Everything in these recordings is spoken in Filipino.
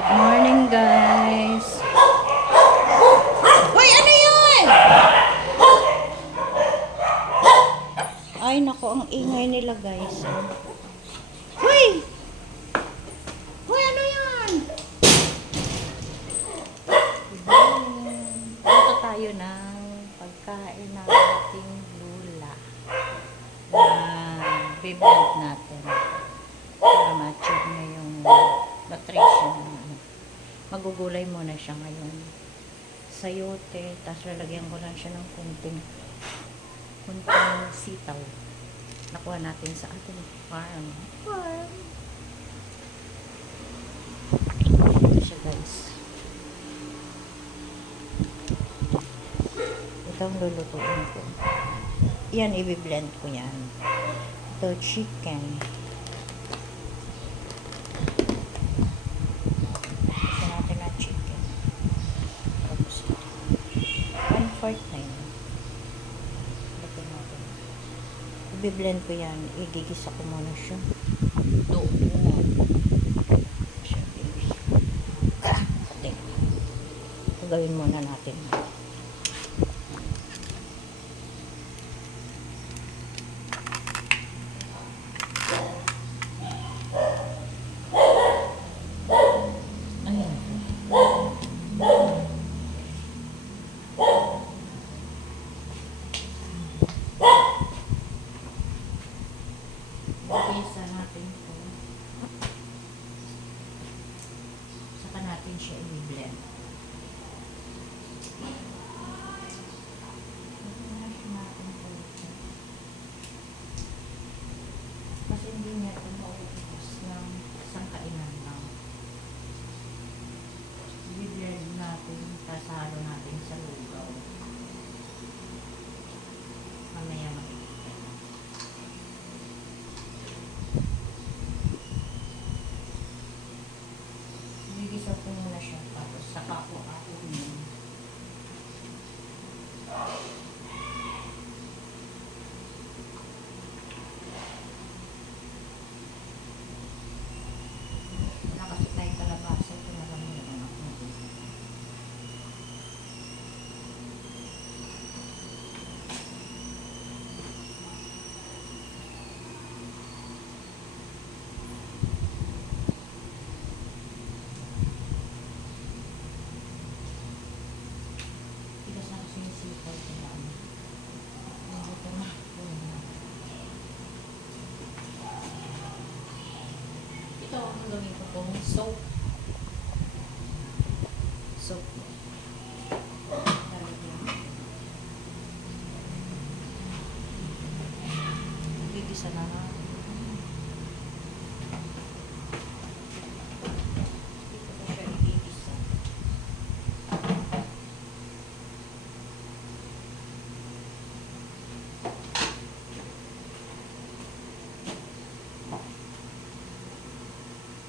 Good morning, guys. Uy, ano yun? Ay, nako, ang ingay nila, guys. Uy! Uy, ano yan? Dito tayo ng pagkain ng ating lula na biblend natin para ma-achieve na yung nutrition. Magugulay muna siya ngayon. Sayote, tapos lalagyan ko lang siya ng kunting sitaw. Nakuha natin sa ating farm. Ito siya, guys. Ito ang lulutuin ko. Yan, i-blend ko yan. Ito, chicken. Gusto natin na chicken. Tapos ito. 1/4 na yun. Lagyan natin. I-blend ko yan. Igigisa ko muna siya. Doon. Siya, baby. Ito gawin muna natin. Isa natin ito. Saka natin siya i-blend. Kasi hindi niya ito maubos ng isang kainan lang. I-blend natin, kasalo natin sa lugaw. Mamaya makikita. Gigisa ko muna siya, tapos saka ko akunin. Nakasip na yung kalabasa, ito na lang yung anak mo. Tigas na kasi yung sitaw ko na ano. Ito na. Ito ang gawin ko pong soap. Soap. Gigisa na nga. Dito ko siya igigisa.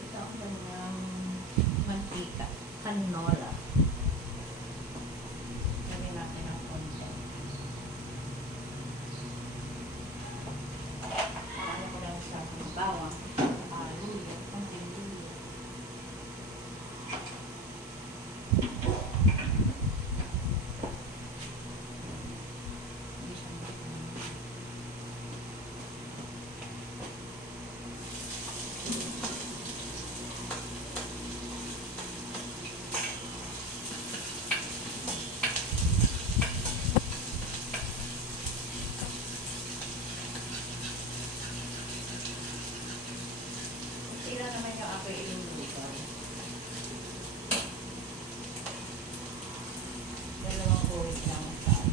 Ito ang kanyang mantika. Canola. Lagyan natin ang konti. Ano ko lang sa bawang. Luya. Konting luya. Hindi siya sila naman yung ako ilulugaw. Dalawang buhit lang ang saan.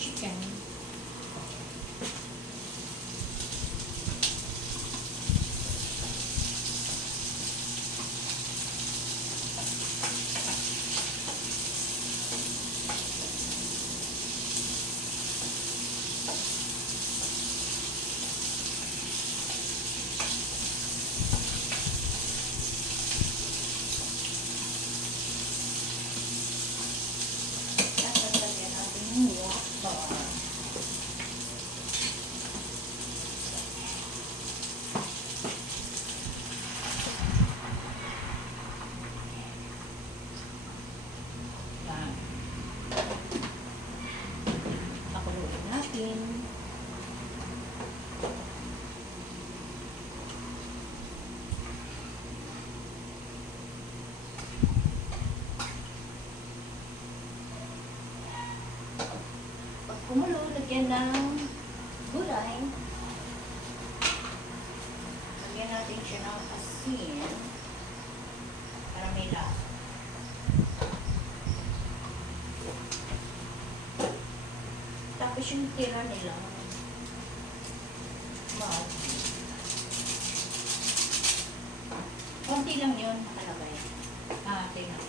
Chicken. kumulo, lagyan ng gulay. Lagyan natin siya ng asin para may lasa. Tapos yung tira nila, konti lang yun nakalagay. Tingnan.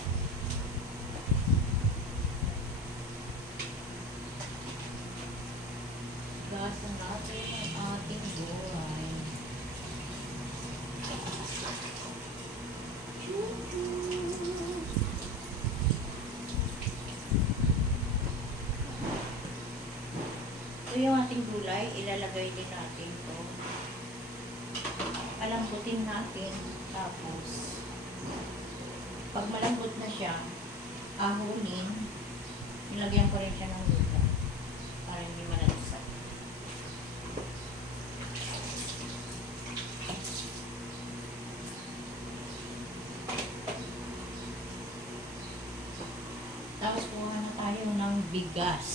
Gasan natin ang ating gulay. Ito yung ating gulay, ilalagay din natin ito. Palambutin natin, tapos pag malambot na siya, ahunin, nilagyan ko rin siya ng lupa para hindi malansa. Tapos kuha na tayo ng bigas.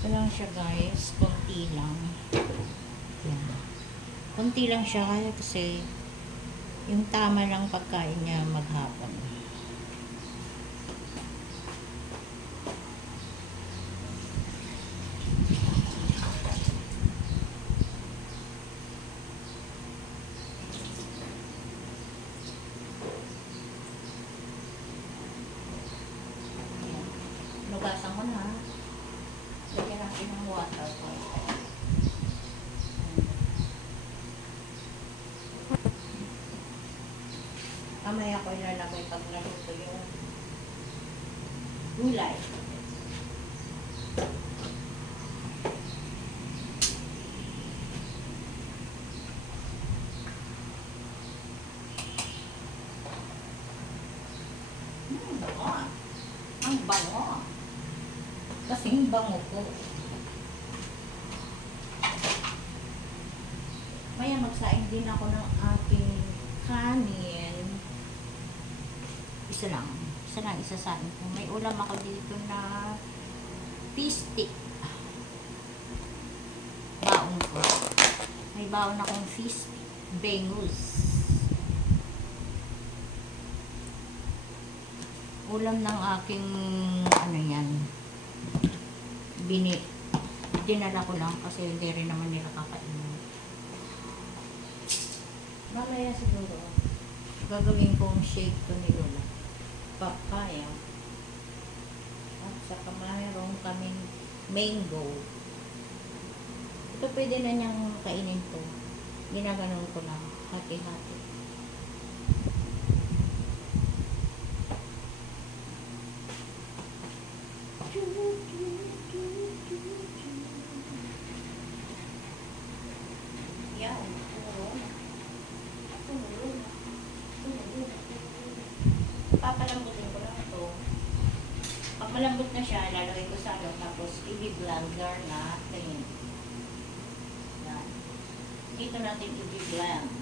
Ito lang siya guys, konti lang. Yan. Konti lang siya kasi yung tama lang pagkain niya maghapon. Lugasan ko na. Lagyan natin ng water. Mamaya ko ilalagay pag naluto yung gulay. Bango. Ang bango. Kasing bango ko. Maya magsaing din ako ng aking kanin. Isa lang isasain ko. May ulam ako dito na fish stick. Baon ko. May baon akong fish bangus. Ulam ng aking ano yan. Dinala ko lang kasi hindi rin naman nila kakainin. Mamaya siguro gagawin kong shake ko ni Lola. Papaya. At saka mayroon kaming mango. Ito pwede na niyang kainin to. Ginaganon ko lang. Hati-hati. Yan. Papalambutin ko lang ito. Pag malambot na siya, lalagay ko sa ano, tapos i-blender natin. Yan. Dito natin i-blend.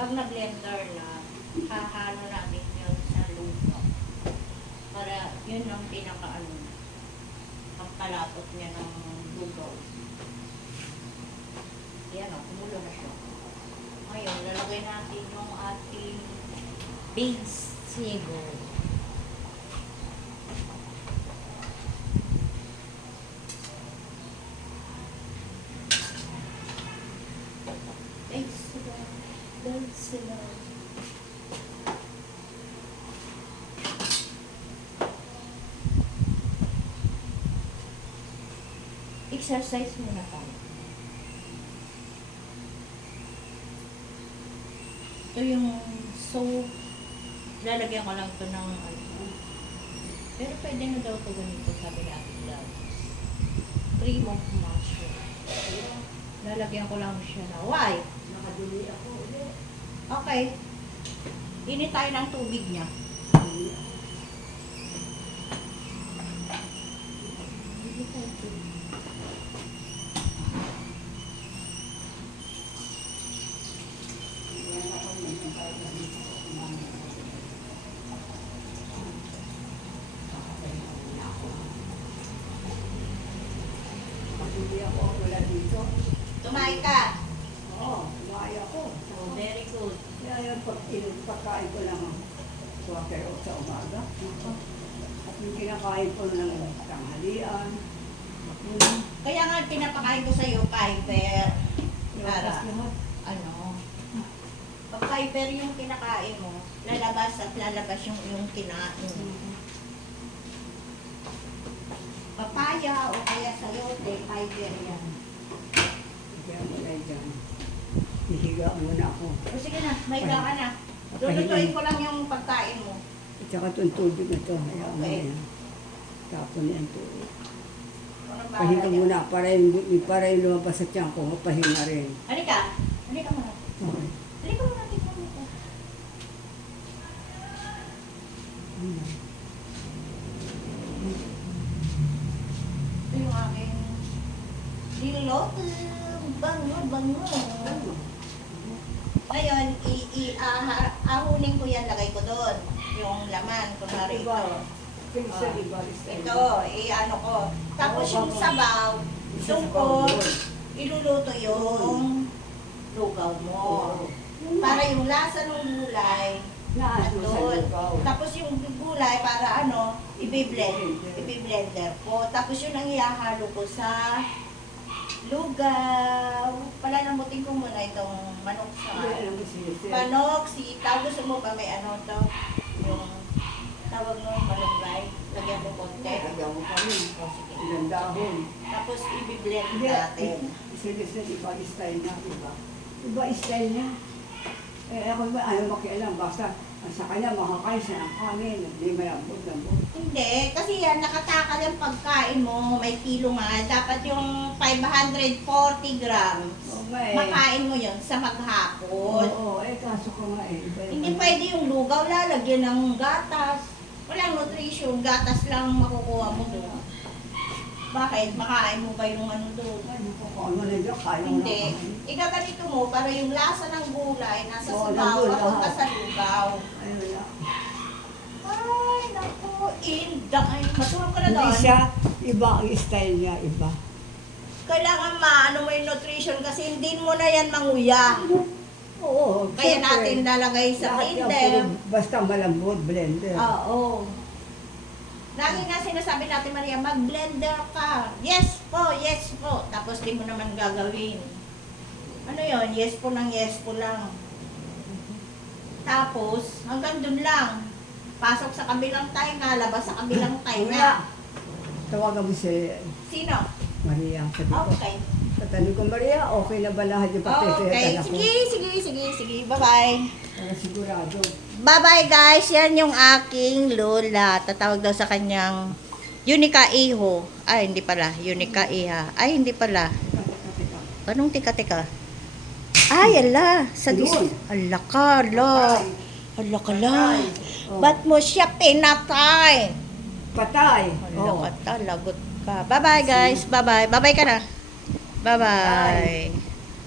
Pag na-blender na, hahalo natin yun sa lupa. Para yun ang pinaka-ano, pagkalapot niya ng lugaw. Yan o, kumulo na siya. Ngayon, lalagay natin yung ating vegetable. Vegetable. Exercise muna tayo. Ito yung soap. Lalagyan ko lang ito ng pero pwede na daw ito ganito, sabi ni Ate Gladys. Cream of mushroom. Lalagyan ko lang siya na. Why? Nakaduli ako ulit. Okay. Init tayo ng tubig niya. Tumahi ka. Oo, kumain ako. Oh, very good. Kaya yung pagkain ko lang ang water oat sa umaga. At yung kinakain ko ng tanghalian. Kaya nga pinapakain ko sa'yo, Piper. Para, Lahat. ano, pag Piper yung kinakain mo, lalabas at lalabas yung iyong kinain. Papaya o kaya sayote, Piper yan. Kaya wala dyan. Hihiga muna ako. O sige na, may ka na. Lulutuin ko lang yung pagkain mo. At saka itong tubig na ito. Kaya Okay. mamaya. Tapon yan tubig. Parang Pahinga bahala muna para yung lumabas sa tiyan ko. Pahinga rin. yan. Halika. Halika muna. Okay. Halika muna. Tignan mo ito. Ito yung aking niluto. Bango, bango. Ngayon, ahunin ko yan, lagay ko doon. Yung laman, kunwari ito. Ito, i-ano ko. Tapos yung sabaw, tungkol, iluluto yung lugaw mo. Para yung lasa ng gulay, nandun. Tapos yung gulay, para ano, i-blender ko. Tapos yun ang ihahalo ko sa lugaw. Palalamutin ko muna itong manok sa manok, sitaw. Gusto mo ba may ano to? Yung tawag mo, malunggay. Lagyan mo konti. O, sige. Ilang dahon. Tapos i-blend Hindi, natin. iba style niya, iba. Iba style niya. Eh, ako ba, ayaw makialam, basta sa kanya makakain siya ng kanin, hindi may ambot. Hindi, kasi yan, nakatakal yung pagkain mo, may kilo nga. Dapat yung 540 grams. Okay. Makain mo yun sa maghapon. Oo, kaso ko nga eh. Hindi pwede yung lugaw, lalagyan ng gatas. Walang nutrition, gatas lang makukuha mo doon. Bakit? Makain mo ba yung ano doon? Ay, naku, kung ano na dyan, kaya mo Hindi. Igaganito mo para yung lasa ng gulay nasa Oo, sabaw, nandun papunta lahat. sa lugaw. Ay, wala. Ay, naku, ay, matuwag ka na Hindi doon. siya, iba ang style niya, iba. Kailangan maano mo yung nutrition kasi hindi mo na yan manguya. Oo, Kaya siyempre, natin lalagay sa lahat yan blender. puro basta malambot, blender. Oo. Lagi nga sinasabi natin, Maria, mag-blender ka. Yes po. Tapos di mo naman gagawin. Ano yon? Yes po lang. Tapos, hanggang dun lang. Pasok sa kabilang tainga, labas sa kabilang Wala. tainga. Tawagan mo si Sino? Maria. Sabi ko, Okay. tatanong ko, Maria, okay na ba lahat yung Okay. papel? Sige. Bye-bye. Para sigurado. Bye-bye guys. Yan yung aking lola. Tatawag daw sa kanyang Yunika Iho. Ay, hindi pala. Yunika Iha. Ay, hindi pala. Teka. Anong tika-tika? Ay, ala. Yun. Ala ka, la. Ala ka, la. Oh. Ba't mo siya pinatay? Patay. Ala Oh. ka, lagot ka. Bye-bye guys. Bye-bye. Bye-bye ka na. Bye-bye.